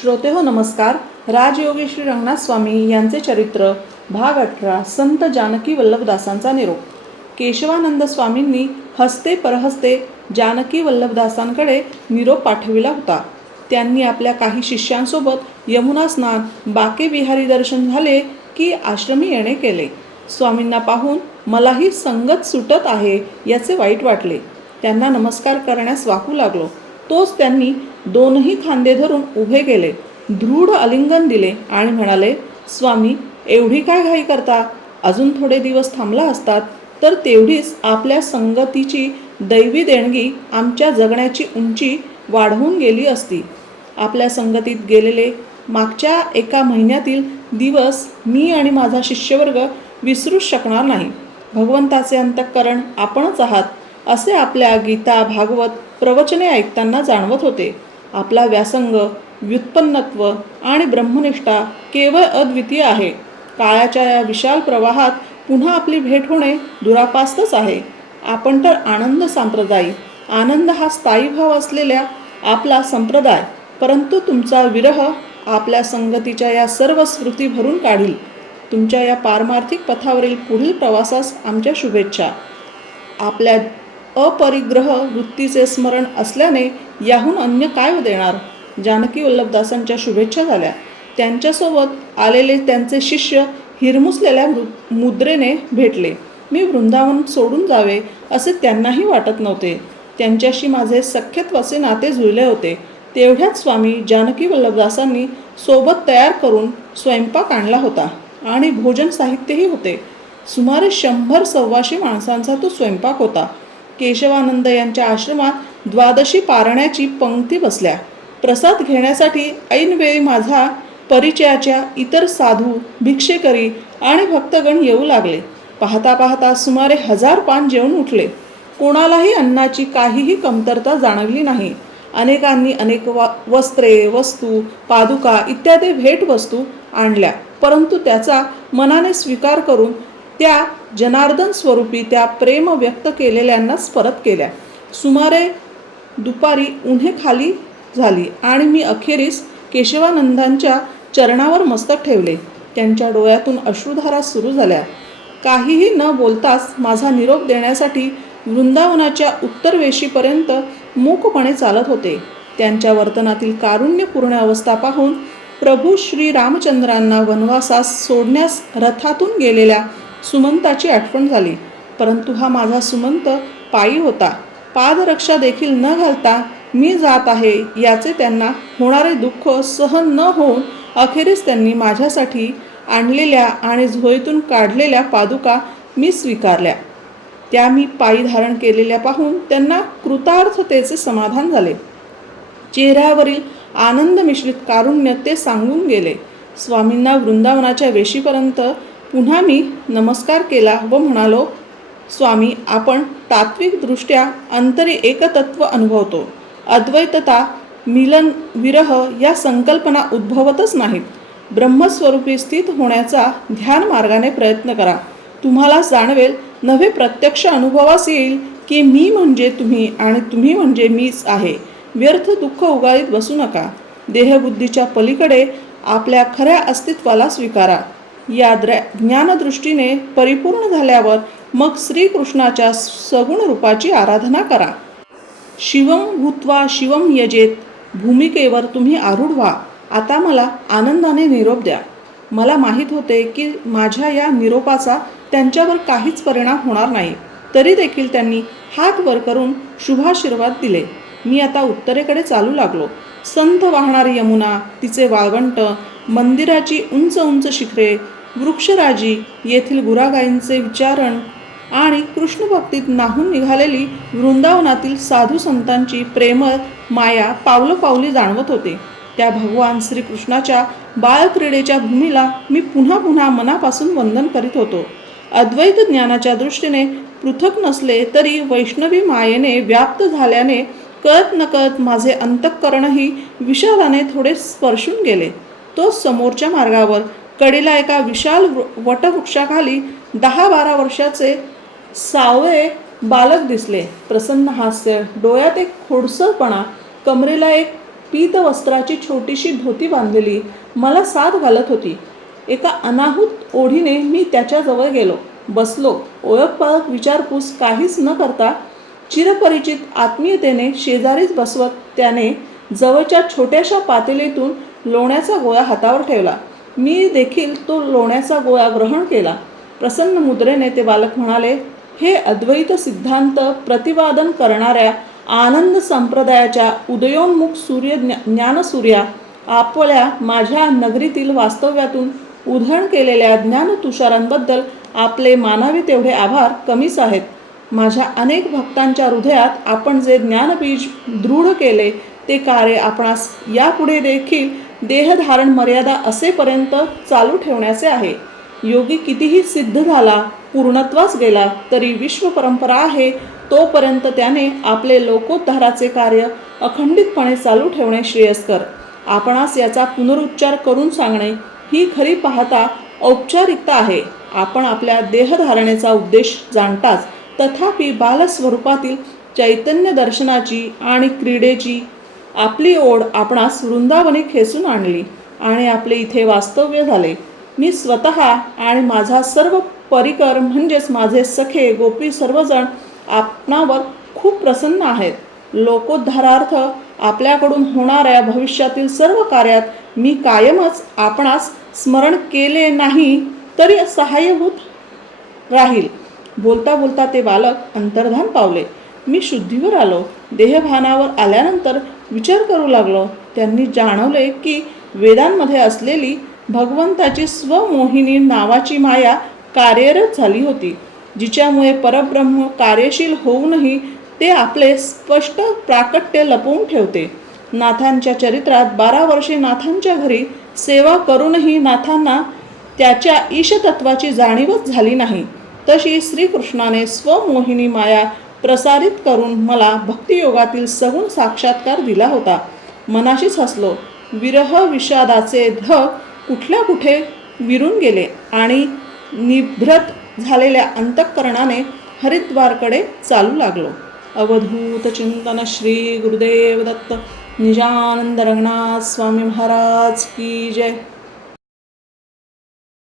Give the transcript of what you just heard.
श्रोते हो नमस्कार. राजयोगी श्री रंगनाथ स्वामी यांचे चरित्र भाग 18 संत जानकी वल्लभदासांचा निरोप. केशवानंद स्वामींनी हस्ते परहस्ते जानकी वल्लभदासांकडे निरोप पाठविला होता. त्यांनी आपल्या काही शिष्यांसोबत यमुना स्नान, बाके बिहारी दर्शन झाले की आश्रमी येणे केले. स्वामींना पाहून मलाही संगत सुटत आहे याचे वाईट वाटले. त्यांना नमस्कार करण्यास वाकू लागलो. तोच त्यांनी दोनही खांदे धरून उभे केले, दृढ आलिंगन दिले आणि म्हणाले, स्वामी, एवढी काय घाई करता? अजून थोडे दिवस थांबला असतात तर तेवढीच आपल्या संगतीची दैवी देणगी आमच्या जगण्याची उंची वाढवून गेली असती. आपल्या संगतीत गेलेले मागच्या एका महिन्यातील दिवस मी आणि माझा शिष्यवर्ग विसरूच शकणार नाही. भगवंताचे अंतःकरण आपणच आहात असे आपल्या गीता, भागवत प्रवचने ऐकताना जाणवत होते. आपला व्यासंग, व्युत्पन्नत्व आणि ब्रह्मनिष्ठा केवळ अद्वितीय आहे. काळाच्या या विशाल प्रवाहात पुन्हा आपली भेट होणे दुरापास्तच आहे. आपण तर आनंद संप्रदायी, आनंद हा स्थायी भाव असलेल्या आपला संप्रदाय, परंतु तुमचा विरह आपल्या संगतीच्या या सर्व स्मृती भरून काढील. तुमच्या या पारमार्थिक पथावरील पुढील प्रवासास आमच्या शुभेच्छा. आपल्या अपरिग्रह वृत्तीचे स्मरण असल्याने याहून अन्य काय देणार? जानकी वल्लभदासांच्या शुभेच्छा झाल्या. त्यांच्यासोबत आलेले त्यांचे शिष्य हिरमुसलेल्या मुद्रेने भेटले. मी वृंदावन सोडून जावे असे त्यांनाही वाटत नव्हते. त्यांच्याशी माझे सख्यत्वाचे नाते जुळले होते. तेवढ्यात स्वामी जानकी वल्लभदासांनी सोबत तयार करून स्वयंपाक आणला होता आणि भोजन साहित्यही होते. सुमारे 100-125 माणसांचा तो स्वयंपाक होता. केशवानंद यांच्या आश्रमात द्वादशी पारण्याची पंक्ती बसल्या. प्रसाद घेण्यासाठी ऐनवेळी माझा परिचयाच्या इतर साधू, भिक्षेकरी आणि भक्तगण येऊ लागले. पाहता पाहता सुमारे 1000 पान जेवून उठले. कोणालाही अन्नाची काहीही कमतरता जाणवली नाही. अनेकांनी अनेक वस्त्रे, वस्तू, पादुका इत्यादी भेटवस्तू आणल्या, परंतु त्याचा मनाने स्वीकार करून त्या जनार्दन स्वरूपी त्या प्रेम व्यक्त केलेल्यांनाच परत केल्या. सुमारे दुपारी उन्हे खाली झाली आणि मी अखेरीस केशवानंदांच्या चरणावर मस्तक ठेवले. त्यांच्या डोळ्यातून अश्रुधारा सुरू झाल्या. काहीही न बोलताच माझा निरोप देण्यासाठी वृंदावनाच्या उत्तरवेशीपर्यंत मूकपणे चालत होते. त्यांच्या वर्तनातील कारुण्यपूर्ण अवस्था पाहून प्रभू श्री रामचंद्रांना वनवासास सोडण्यास रथातून गेलेल्या सुमंताची आठवण झाली. परंतु हा माझा सुमंत पायी होता. पादरक्षा देखील न घालता मी जात आहे याचे त्यांना होणारे दुःख सहन न होऊन अखेरीस त्यांनी माझ्यासाठी आणलेल्या आणि झोळीतून काढलेल्या पादुका मी स्वीकारल्या. त्या मी पायी धारण केलेल्या पाहून त्यांना कृतार्थतेचे समाधान झाले. चेहऱ्यावरील आनंद मिश्रित कारुण्य ते सांगून गेले. स्वामींना वृंदावनाच्या वेशीपर्यंत पुन्हा मी नमस्कार केला व म्हणालो, स्वामी, आपण तात्विक दृष्ट्या अंतरी एकतत्व अनुभवतो. अद्वैतता, मिलन, विरह या संकल्पना उद्भवतच नाहीत. ब्रह्मस्वरूपी स्थित होण्याचा ध्यान मार्गाने प्रयत्न करा. तुम्हाला जाणवेल, नव्हे प्रत्यक्ष अनुभवास येईल की मी म्हणजे तुम्ही आणि तुम्ही म्हणजे मीच आहे. व्यर्थ दुःख उगाळीत बसू नका. देहबुद्धीच्या पलीकडे आपल्या खऱ्या अस्तित्वाला स्वीकारा. या ज्ञानदृष्टीने परिपूर्ण झाल्यावर मग श्रीकृष्णाच्या सगुण रूपाची आराधना करा. शिवम भूत्वा शिवम यजेत भूमिकेवर तुम्ही आरूढ व्हा. आता मला आनंदाने निरोप द्या. मला माहीत होते की माझ्या या निरोपाचा त्यांच्यावर काहीच परिणाम होणार नाही. तरी देखील त्यांनी हात वर करून शुभाशीर्वाद दिले. मी आता उत्तरेकडे चालू लागलो. संथ वाहणारी यमुना, तिचे वाळवंट, मंदिराची उंच उंच शिखरे, वृक्षराजी, येथील गुरागाईंचे विचारण आणि कृष्णभक्तीत नाहून निघालेली वृंदावनातील साधू संतांची प्रेमळ माया पावलोपावली जाणवत होते. त्या भगवान श्रीकृष्णाच्या बाळक्रीडेच्या भूमीला मी पुन्हा पुन्हा मनापासून वंदन करीत होतो. अद्वैत ज्ञानाच्या दृष्टीने पृथक नसले तरी वैष्णवी मायेने व्याप्त झाल्याने कळत नकळत माझे अंतःकरणही विशालाने थोडे स्पर्शून गेले. तो समोरच्या मार्गावर कडेला एका विशाल वटवृक्षाखाली 10-12 वर्षाचे सावळे बालक दिसले. प्रसन्न हास्य, डोळ्यात एक खोडसरपणा, कमरेला एक पीत वस्त्राची छोटीशी धोती बांधलेली मला साथ घालत होती. एका अनाहूत ओढीने मी त्याच्याजवळ गेलो, बसलो. ओळख पाळख विचारपूस काहीच न करता चिरपरिचित आत्मीयतेने शेजारीच बसवत त्याने जवळच्या छोट्याशा पातेलीतून लोण्याचा गोळा हातावर ठेवला. मी देखील तो लोण्याचा गोळा ग्रहण केला. प्रसन्न मुद्रेने ते बालक म्हणाले, हे अद्वैत सिद्धांत प्रतिपादन करणाऱ्या आनंद संप्रदायाच्या उदयोन्मुख ज्ञानसूर्या, आपल्या माझ्या नगरीतील वास्तव्यातून उधळ केलेल्या ज्ञानतुषारांबद्दल आपले मानावे तेवढे आभार कमीच आहेत. माझ्या अनेक भक्तांच्या हृदयात आपण जे ज्ञानबीज दृढ केले ते कार्य आपणास यापुढे देखील देहधारण मर्यादा असेपर्यंत चालू ठेवण्याचे आहे. योगी कितीही सिद्ध झाला, पूर्णत्वास गेला तरी विश्वपरंपरा आहे तोपर्यंत त्याने आपले लोकोद्धाराचे कार्य अखंडितपणे चालू ठेवणे श्रेयस्कर. आपणास याचा पुनरुच्चार करून सांगणे ही खरी पाहता औपचारिकता आहे. आपण आपल्या देहधारणेचा उद्देश जाणताच, तथापि बालस्वरूपातील चैतन्य दर्शनाची आणि क्रीडेची आपली ओढ आपणास वृंदावनी खेचून आणली आणि आपले इथे वास्तव्य झाले. मी स्वतः आणि माझा सर्व परिकर म्हणजेच माझे सखे गोपी सर्वजण आपणावर खूप प्रसन्न आहेत. लोकोद्धारार्थ आपल्याकडून होणाऱ्या भविष्यातील सर्व कार्यात मी कायमच आपणास स्मरण केले नाही तरी सहाय्यभूत राहील. बोलता बोलता ते बालक अंतर्धान पावले. मी शुद्धीवर आलो. देहभानावर आल्यानंतर विचार करू लागलो. त्यांनी जाणवले की वेदांमध्ये असलेली भगवंताची स्वमोहिनी नावाची माया कार्यरत झाली होती, जिच्यामुळे परब्रह्म कार्यशील होऊनही ते आपले स्पष्ट प्राकट्य लपवून ठेवते. नाथांच्या चरित्रात 12 वर्षे नाथांच्या घरी सेवा करूनही नाथांना त्याच्या ईशतत्वाची जाणीवच झाली नाही, तशी श्रीकृष्णाने स्वमोहिनी माया प्रसारित करून मला भक्तियोगातील सगुण साक्षात्कार दिला होता. मनाशीच हसलो. विरह विषादाचे ढग कुठल्या कुठे विरून गेले आणि निभृत झालेल्या अंतःकरणाने हरिद्वारकडे चालू लागलो. अवधूत चिंतन श्री गुरुदेव दत्त. निजानंद रंगनाथ स्वामी महाराज की जय.